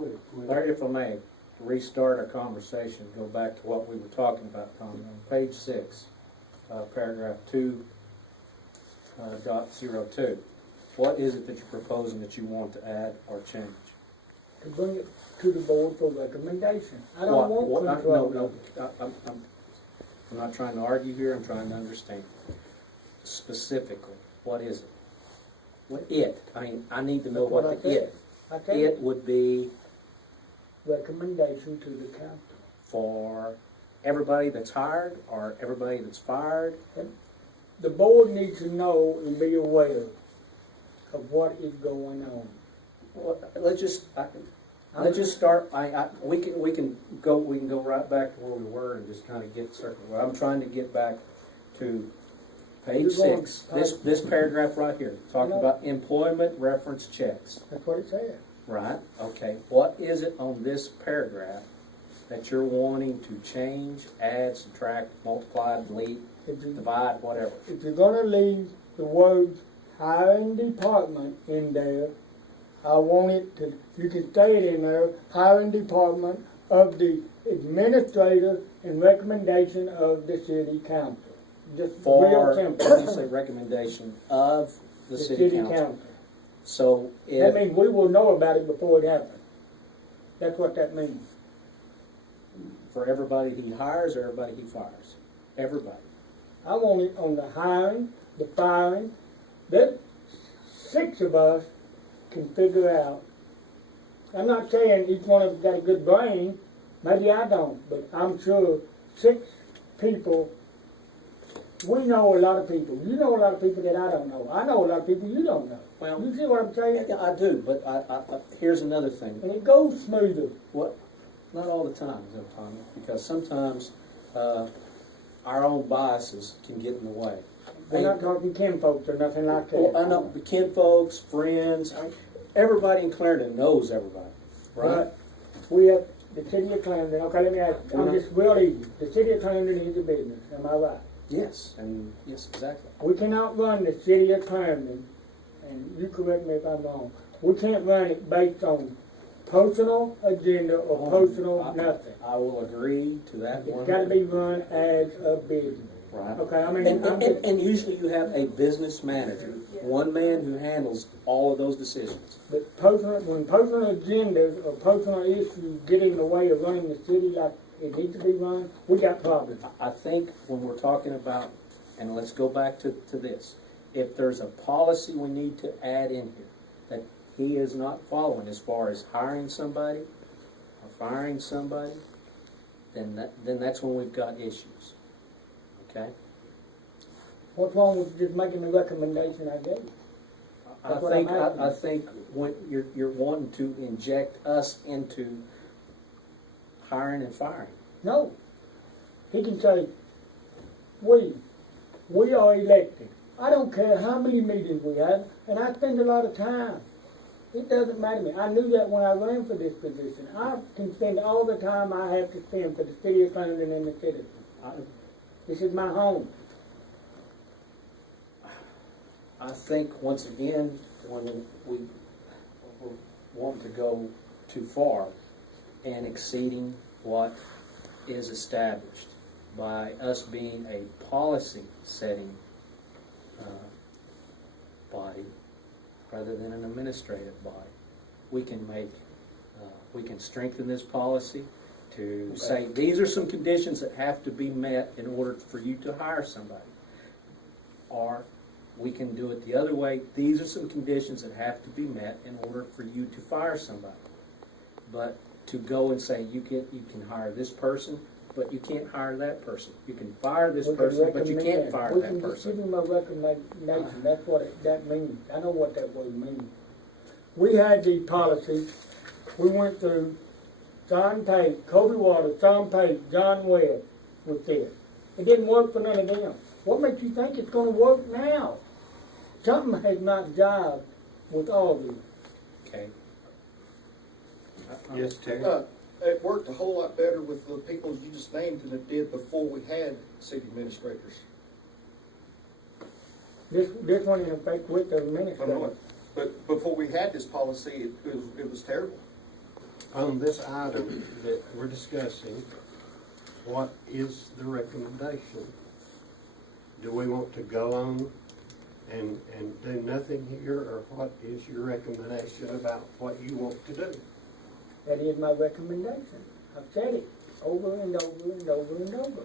quick. Larry, if I may, restart our conversation, go back to what we were talking about, Tommy. On page 6, paragraph 2, .02. What is it that you're proposing that you want to add or change? To bring it to the board for recommendation. I don't want control. No, I'm not trying to argue here, I'm trying to understand. Specifically, what is it? What it? I mean, I need to know That's what what I the said. it. I said It would be recommendation to the council. for everybody that's hired or everybody that's fired. The board needs to know and be aware of what is going on. Well, let's just start. We can go right back to where we were and just kind of get circled. I'm trying to get back to page 6. This paragraph right here, talking about employment reference checks. That's what it said. Right. Okay. What is it on this paragraph that you're wanting to change, add, subtract, multiply, delete, divide, whatever? If you're gonna leave the words hiring department in there, I want it to, you can say it in there, hiring department of the administrator and recommendation of the city council. Just real For, simple. when you say recommendation of the city council. So That if, means we will know about it before it happens. That's what that means. for everybody he hires or everybody he fires? Everybody. I want it on the hiring, the firing, that 6 of us can figure out. I'm not saying each one of us got a good brain, maybe I don't, but I'm sure 6 people, we know a lot of people. You know a lot of people that I don't know. I know a lot of people you don't know. Well, You see what I'm saying? yeah, I do, but here's another thing. And it goes smoother. What? Not all the time, though, Tommy, because sometimes our own biases can get in the way. We're not talking kinfolks or nothing like that. Well, I know the kinfolks, friends, everybody in Clarendon knows everybody, right? But we have the city of Clarendon. Okay, let me ask you. I'm just real easy. The city of Clarendon is a business. Am I right? Yes, and yes, exactly. We cannot run the city of Clarendon, and you correct me if I'm wrong. We can't run it based on personal agenda or personal nothing. I will agree to that one. It's got to be run as a business. Right. Okay, I mean, And usually you have a business manager, one man who handles all of those decisions. but when personal agendas or personal issues get in the way of running the city like it needs to be run, we got problems. I think when we're talking about, and let's go back to this, if there's a policy we need to add in here that he is not following as far as hiring somebody or firing somebody, then that's when we've got issues. Okay? What's wrong with just making the recommendation I gave? That's what I'm asking. I think when you're wanting to inject us into hiring and firing. No. He can say, we are elected. I don't care how many meetings we have, and I spend a lot of time. It doesn't matter to me. I knew that when I ran for this position. I can spend all the time I have to spend for the city of Clarendon and the citizens. This is my home. I think, once again, when we want to go too far and exceeding what is established by us being a policy-setting body rather than an administrative body, we can strengthen this policy to say, these are some conditions that have to be met in order for you to hire somebody. Or we can do it the other way. These are some conditions that have to be met in order for you to fire somebody. But to go and say, you can hire this person, but you can't hire that person. You can fire this person, but you can't fire that We can just give person. him a recommendation. That's what that means. I know what that word means. We had the policy. We went through John Pate, Kobe Waters, John Pate, John Webb with this. It didn't work for none of them. What makes you think it's going to work now? Something has not jived with all of these. Okay. Yes, Terry? It worked a whole lot better with the people you just named than it did before we had city administrators. This one in effect with the I know administrator. it. But before we had this policy, it was terrible. on this item that we're discussing, what is the recommendation? Do we want to go on and do nothing here, or what is your recommendation about what you want to do? That is my recommendation. I've said it over and over and over and over.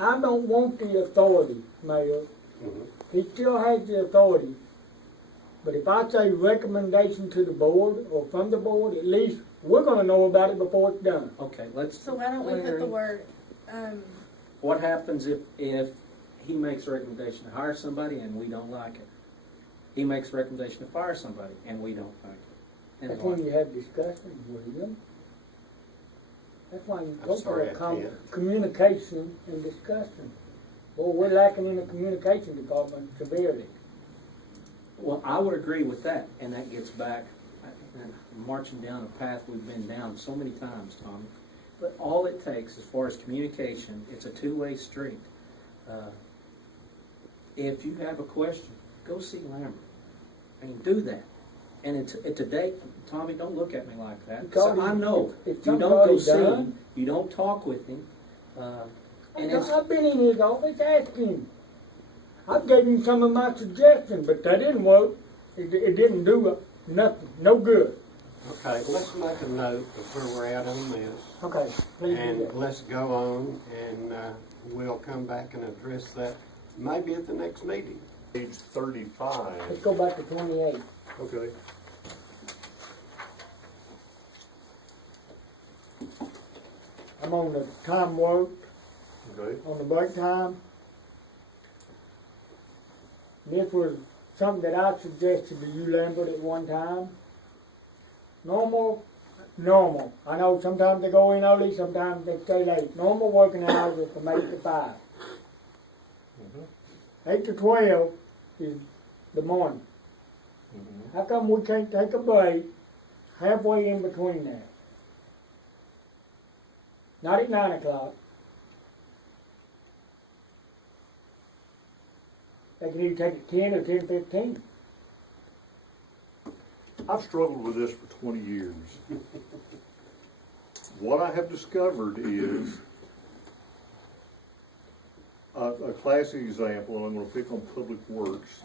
I don't want the authority, Mayor. He still has the authority. But if I say recommendation to the board or from the board, at least we're gonna know about it before it's done. Okay, let's. So why don't we put the word, What happens if he makes a recommendation to hire somebody and we don't like it? He makes a recommendation to fire somebody and we don't like it. And That's what? when you have discussion, William. That's why you I'm go sorry, for I can't. communication and discussion. Well, we're lacking in the communication department severely. Well, I would agree with that, and that gets back, marching down a path we've been down so many times, Tommy. But all it takes, as far as communication, it's a two-way street. If you have a question, go see Lambert. I mean, do that. And today, Tommy, don't look at me like that. Because So I know if you don't go somebody's see done- him, you don't talk with him, and it's, I've been in his office asking him. I gave him some of my suggestions, but that didn't work. It didn't do nothing, no good. Okay, let's make a note of where we're at on this, Okay, please do and that. let's go on, and we'll come back and address that maybe at the next meeting. Page 35. Let's go back to 28. Okay. I'm on the time worked, Okay. on the break time. This was something that I suggested to you, Lambert, at one time. Normal. I know sometimes they go in early, sometimes they stay late. Normal working hours are from 8 to 5. 8 to 12 is the morning. How come we can't take a break halfway in between that? Not at 9 o'clock. They can either take it 10 or 10:15. I've struggled with this for 20 years. What I have discovered is a classic example, and I'm going to pick on Public Works.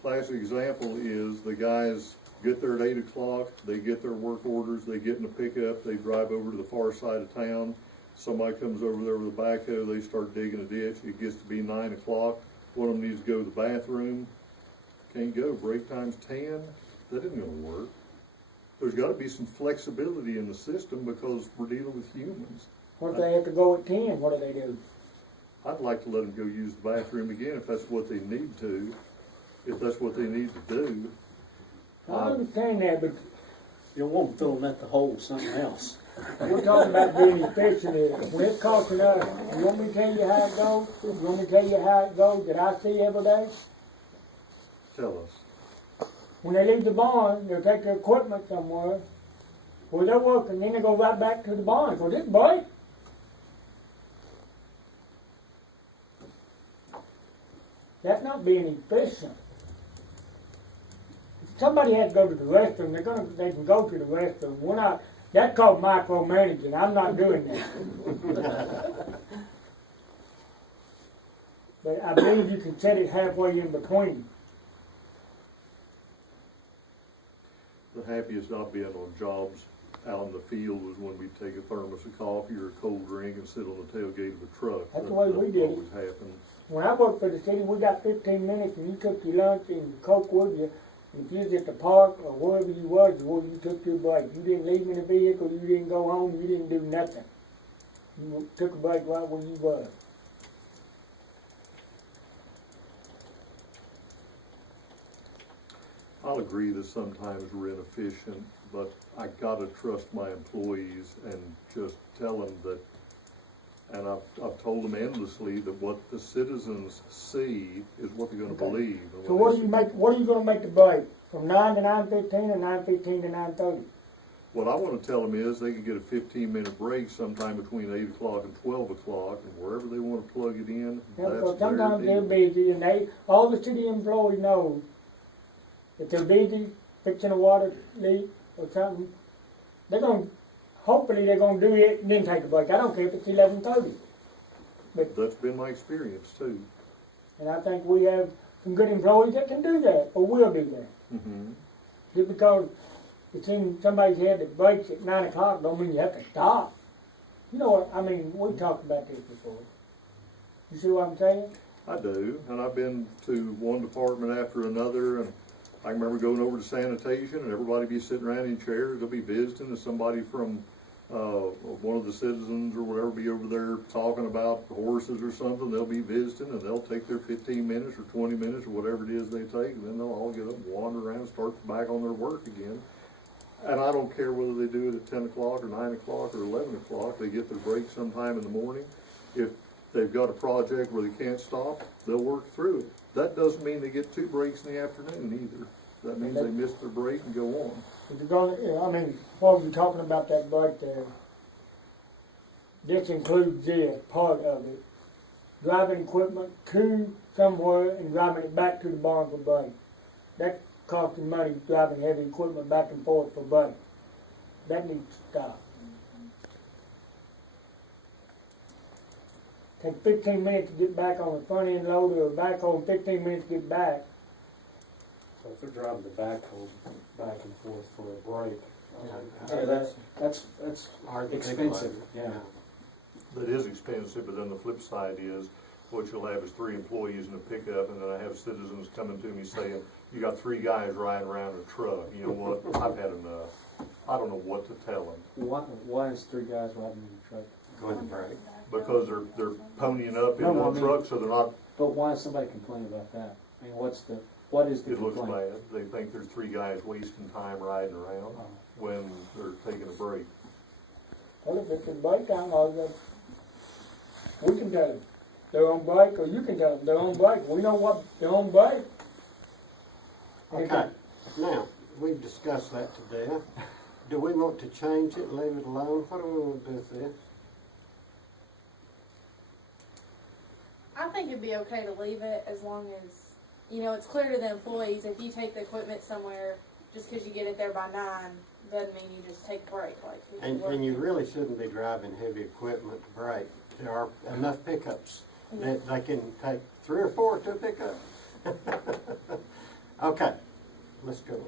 Classic example is the guys get there at 8 o'clock, they get their work orders, they get in a pickup, they drive over to the far side of town. Somebody comes over there with a backhoe, they start digging a ditch. It gets to be 9 o'clock. One of them needs to go to the bathroom. Can't go. Break time's 10. That isn't going to work. There's got to be some flexibility in the system because we're dealing with humans. What if they have to go at 10? What do they do? I'd like to let them go use the bathroom again if that's what they need to, if that's what they need to do. I understand that, but you won't fill them at the hole with something else. we're talking about being efficient here. When it's costing us, you want me to tell you how it goes? You want me to tell you how it goes that I see every day? Tell us. When they leave the barn, they'll take their equipment somewhere where they're working, then they go right back to the barn. So this break. That's not being efficient. If somebody has to go to the restroom, they can go to the restroom. We're not, that's called micromanaging. I'm not doing that. But I believe you can set it halfway in between. The happiest I've been on jobs out in the field was when we take a thermos of coffee or a cold drink and sit on the tailgate of a truck. That's the way we did it. always happened. When I worked for the city, we got 15 minutes and you took your lunch and Coke with you. And if you was at the park or wherever you was, where you took your break. You didn't leave in the vehicle, you didn't go home, you didn't do nothing. You took a break right where you was. I'll agree that sometimes we're inefficient, but I gotta trust my employees and just tell them that, and I've told them endlessly that what the citizens see is what they're gonna Okay. believe. And So when they what are you gonna make the break? From 9 to 9:15 or 9:15 to 9:30? What I wanna tell them is they can get a 15-minute break sometime between 8 o'clock and 12 o'clock, and wherever they wanna plug it in, Yeah, that's because their sometimes they're deal. busy and all the city employees know if they're busy fixing a water leak or something, hopefully they're gonna do it and then take a break. I don't care if it's 11:30. That's been my experience too. And I think we have some good employees that can do that, or will do that. Mm-hmm. Just because it's in somebody's head that breaks at 9 o'clock don't mean you have to stop. You know what, I mean, we talked about this before. You see what I'm saying? I do, and I've been to one department after another, and I remember going over to sanitation, and everybody be sitting around in chairs, they'll be visiting, and somebody from, one of the citizens or whatever be over there talking about horses or something, they'll be visiting, and they'll take their 15 minutes or 20 minutes or whatever it is they take, and then they'll all get up and wander around and start back on their work again. And I don't care whether they do it at 10 o'clock or 9 o'clock or 11 o'clock, they get their break sometime in the morning. If they've got a project where they can't stop, they'll work through it. That doesn't mean they get 2 breaks in the afternoon either. That means they miss their break and go on. If you're gonna, I mean, while we're talking about that break there, this includes this part of it. Driving equipment to somewhere and driving it back to the barn for break. That costing money driving heavy equipment back and forth for break. That needs to stop. Take 15 minutes to get back on the front end loader or back home, 15 minutes to get back. So if they're driving the backhoe back and forth for a break, Yeah, that's hard to think expensive, about. yeah. That is expensive, but then the flip side is, what you'll have is 3 employees in a pickup, and then I have citizens coming to me saying, you got 3 guys riding around a truck, you know what, I've had enough. I don't know what to tell them, Why is 3 guys riding in the truck? Go ahead and break. because they're ponying up in No, I the mean- truck, so they're not, But why is somebody complaining about that? I mean, what is the it looks complaint? bad. They think there's 3 guys wasting time riding around Oh. when they're taking a break. Well, if it's a break time, we can tell them they're on break, or you can tell them they're on break. We know what they're on break. Okay, now, we've discussed that to death. Do we want to change it, leave it alone? What do we want to do with this? I think it'd be okay to leave it as long as, you know, it's clear to the employees if you take the equipment somewhere, just because you get it there by 9, doesn't mean you just take a break. Like, if And work- you really shouldn't be driving heavy equipment to break. There are enough pickups that they can take 3 or 4 to a pickup. Okay, let's go.